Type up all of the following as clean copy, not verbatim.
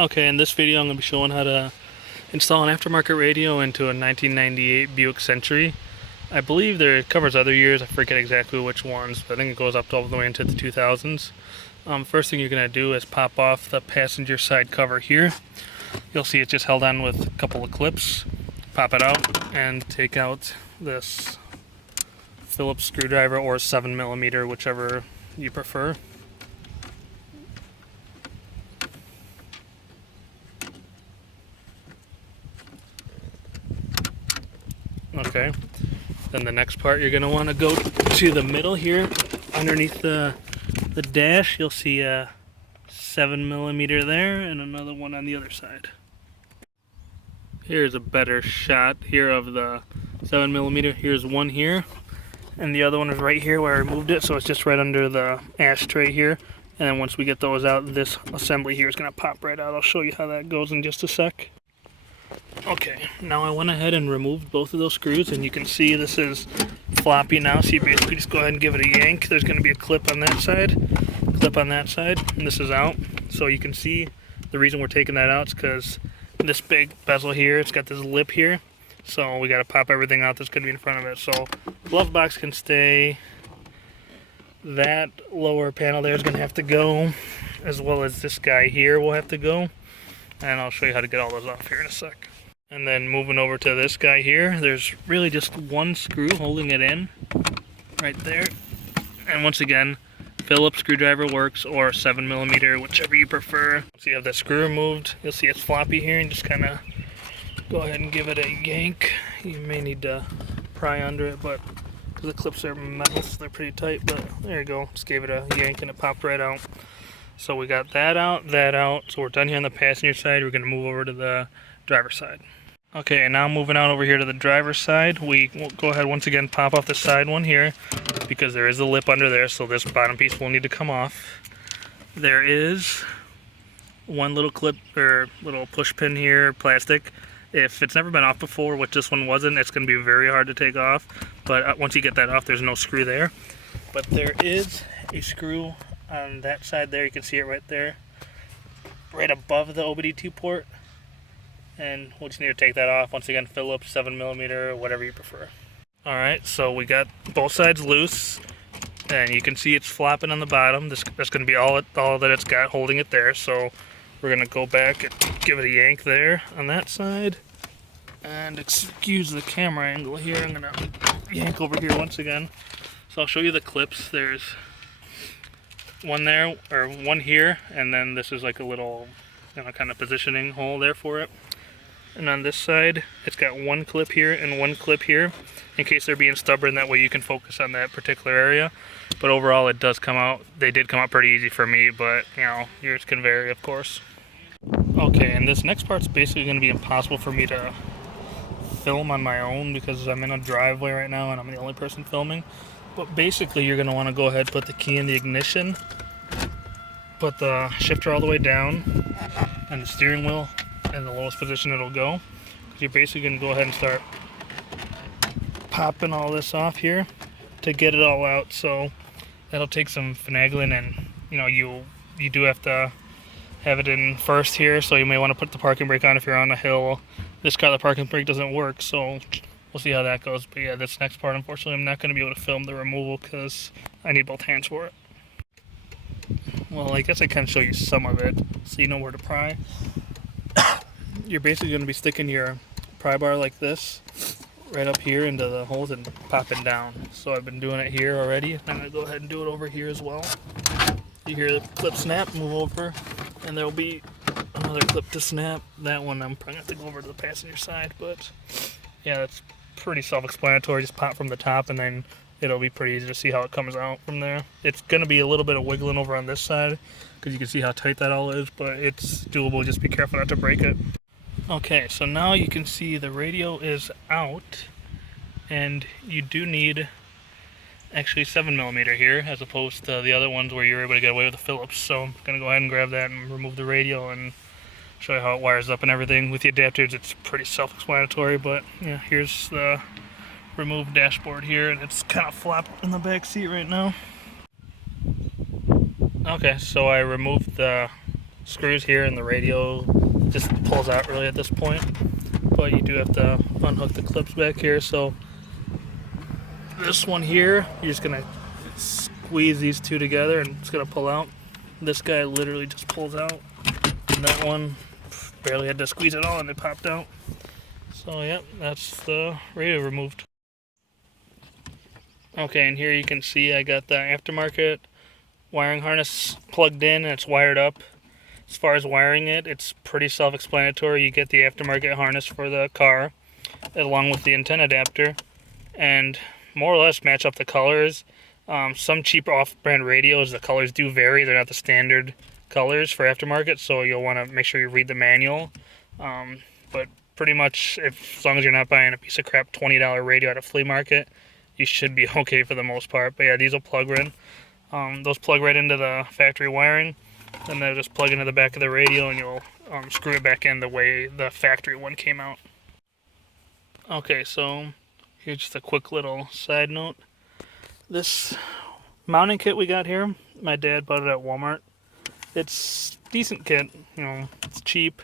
Okay, in this video I'm going to be showing how to install an aftermarket radio into a 1998 Buick Century. I believe there covers other years, I forget exactly which ones, but I think it goes up all the way into the 2000s. First thing you're going to do is pop off the passenger side cover here. You'll see it's just held on with a couple of clips. Pop it out and take out this Phillips screwdriver or 7mm, whichever you prefer. Okay, then the next part you're going to want to go to the middle here. Underneath the dash you'll see a 7mm there and another one on the other side. Here's a better shot here of the 7mm. Here's one here and the other one is right here where I removed it, so it's just right under the ashtray here. And then once we get those out, this assembly here is going to pop right out. I'll show you how that goes in just a sec. Okay, now I went ahead and removed both of those screws, and you can see this is floppy now, so you basically just go ahead and give it a yank. There's going to be a clip on that side, and this is out. So you can see the reason we're taking that out is because this big bezel here, it's got this lip here, so we got to pop everything out that's going to be in front of it. So glove box can stay, that lower panel there is going to have to go, as well as this guy here will have to go, and I'll show you how to get all those off here in a sec. And then moving over to this guy here, there's really just one screw holding it in, right there. And once again, Phillips screwdriver works, or 7mm, whichever you prefer. Once you have the screw removed, you'll see it's floppy here, and just kind of go ahead and give it a yank. You may need to pry under it, but because the clips are metal, so they're pretty tight, but there you go. Just gave it a yank and it popped right out. So we got that out. So we're done here on the passenger side. We're going to move over to the driver's side. Okay, and now moving out over here to the driver's side, we will go ahead once again, pop off the side one here, because there is a lip under there, so this bottom piece will need to come off. There is one little clip, or little push pin here, plastic. If it's never been off before, which this one wasn't, it's going to be very hard to take off, but once you get that off, there's no screw there. But there is a screw on that side there, you can see it right there, right above the OBD2 port. And we'll just need to take that off. Once again, Phillips, 7mm, whatever you prefer. Alright, so we got both sides loose, and you can see it's flopping on the bottom. That's going to be all that it's got holding it there. So we're going to go back and give it a yank there on that side. And excuse the camera angle here, I'm going to yank over here once again. So I'll show you the clips. There's one there, or one here, and then this is like a little, kind of positioning hole there for it. And on this side, it's got one clip here and one clip here, in case they're being stubborn. That way you can focus on that particular area. But overall, it does come out. They did come out pretty easy for me, but yours can vary, of course. Okay, and this next part's basically going to be impossible for me to film on my own because I'm in a driveway right now and I'm the only person filming. But basically, you're going to want to go ahead and put the key in the ignition, put the shifter all the way down, and the steering wheel in the lowest position it'll go. You're basically going to go ahead and start popping all this off here to get it all out. So that'll take some finagling, and you do have to have it in first here, so you may want to put the parking brake on if you're on a hill. This car, the parking brake doesn't work, so we'll see how that goes. But yeah, this next part, unfortunately, I'm not going to be able to film the removal because I need both hands for it. Well, I guess I can show you some of it so you know where to pry. You're basically going to be sticking your pry bar like this right up here into the holes and popping down. So I've been doing it here already. I'm going to go ahead and do it over here as well. You hear the clip snap, move over, and there'll be another clip to snap. That one I'm probably going to have to go over to the passenger side, but yeah, that's pretty self-explanatory. Just pop from the top and then it'll be pretty easy to see how it comes out from there. It's going to be a little bit of wiggling over on this side because you can see how tight that all is, but it's doable. Just be careful not to break it. Okay, so now you can see the radio is out, and you do need actually 7mm here as opposed to the other ones where you're able to get away with the Phillips. So I'm going to go ahead and grab that and remove the radio and show you how it wires up and everything. With the adapters, it's pretty self-explanatory, but yeah, here's the removed dashboard here, and it's kind of flopped in the back seat right now. Okay, so I removed the screws here, and the radio just pulls out really at this point. But you do have to unhook the clips back here. So this one here, you're just gonna squeeze these two together and it's gonna pull out. This guy literally just pulls out, and that one barely had to squeeze it all and it popped out. So yep, that's the radio removed. Okay, and here you can see I got the aftermarket wiring harness plugged in and it's wired up. As far as wiring it, it's pretty self-explanatory. You get the aftermarket harness for the car along with the antenna adapter and more or less match up the colors. Some cheap off-brand radios, the colors do vary. They're not the standard colors for aftermarket, so you'll want to make sure you read the manual. But pretty much, as long as you're not buying a piece of crap $20 radio at a flea market, you should be okay for the most part. But yeah, these will plug in. Those plug right into the factory wiring, and they'll just plug into the back of the radio, and you'll screw it back in the way the factory one came out. Okay, so here's just a quick little side note. This mounting kit we got here, my dad bought it at Walmart. It's a decent kit, you know, it's cheap,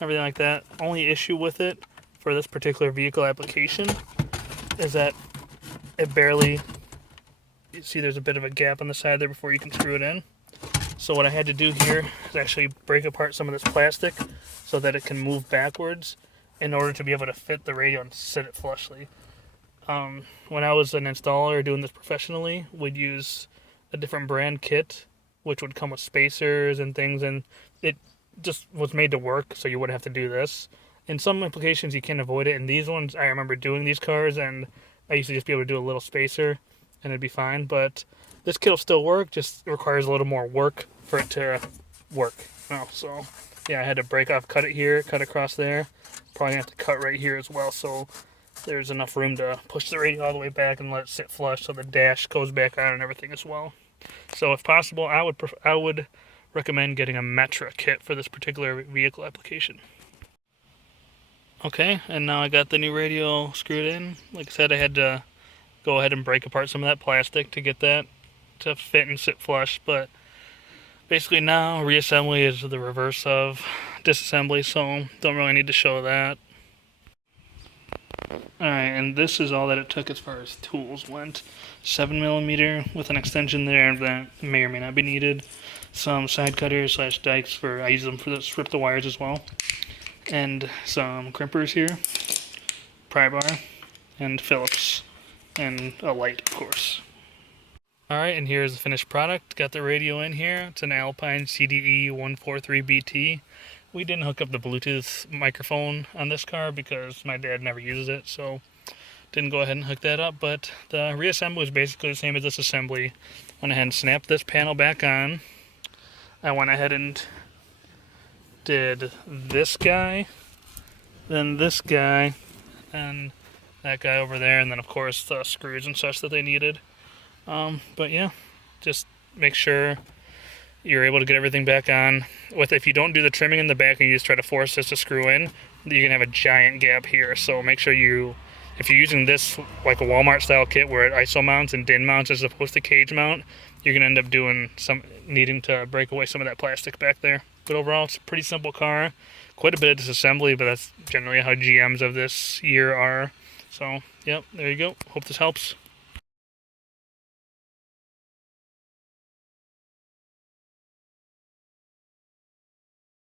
everything like that. Only issue with it for this particular vehicle application is that it barely, you see there's a bit of a gap on the side there before you can screw it in. So what I had to do here is actually break apart some of this plastic so that it can move backwards in order to be able to fit the radio and sit it flushly. When I was an installer doing this professionally, we'd use a different brand kit, which would come with spacers and things, and it just was made to work, so you wouldn't have to do this. In some applications, you can avoid it. In these ones, I remember doing these cars, and I used to just be able to do a little spacer, and it'd be fine. But this kit will still work, just requires a little more work for it to work. Oh, so yeah, I had to break off, cut it here, cut across there. Probably have to cut right here as well, so there's enough room to push the radio all the way back and let it sit flush so the dash goes back on and everything as well. So if possible, I would recommend getting a Metra kit for this particular vehicle application. Okay, and now I got the new radio screwed in. Like I said, I had to go ahead and break apart some of that plastic to get that to fit and sit flush, but basically now reassembly is the reverse of disassembly, so don't really need to show that. Alright, and this is all that it took as far as tools went. 7mm with an extension there that may or may not be needed. Some side cutters / dikes I use them for the strip the wires as well. And some crimpers here, pry bar, and Phillips, and a light, of course. Alright, and here's the finished product. Got the radio in here. It's an Alpine CDE 143BT. We didn't hook up the Bluetooth microphone on this car because my dad never uses it, so didn't go ahead and hook that up. But the reassembly was basically the same as this assembly. Went ahead and snapped this panel back on. I went ahead and did this guy, then this guy, and that guy over there, and then of course the screws and such that they needed. But yeah, just make sure you're able to get everything back on. If you don't do the trimming in the back and you just try to force this to screw in, you're gonna have a giant gap here. So make sure if you're using this like a Walmart style kit where it ISO mounts and DIN mounts as opposed to cage mount, you're gonna end up needing to break away some of that plastic back there. But overall, it's a pretty simple car. Quite a bit of disassembly, but that's generally how GMs of this year are. So, yep, there you go. Hope this helps.